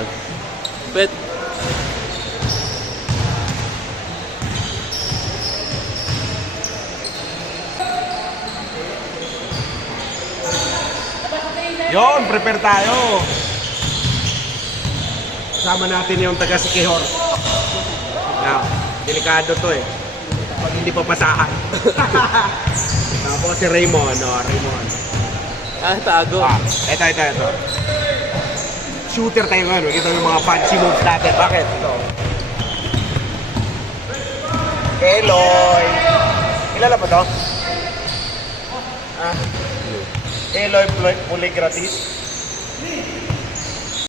Yan. Pet. Yon, prepare tayo. Kasama natin yung taga Sikihor. Now, delikado to eh. Pag hindi pa pasahan. Tapos si Raymond, Raymond. Ah, tago. Ito. Shooter tayo ngayon. Ito yung mga fancy moves natin. Bakit? Ito. Eloy. Kilala mo to? Eloy Puligratis.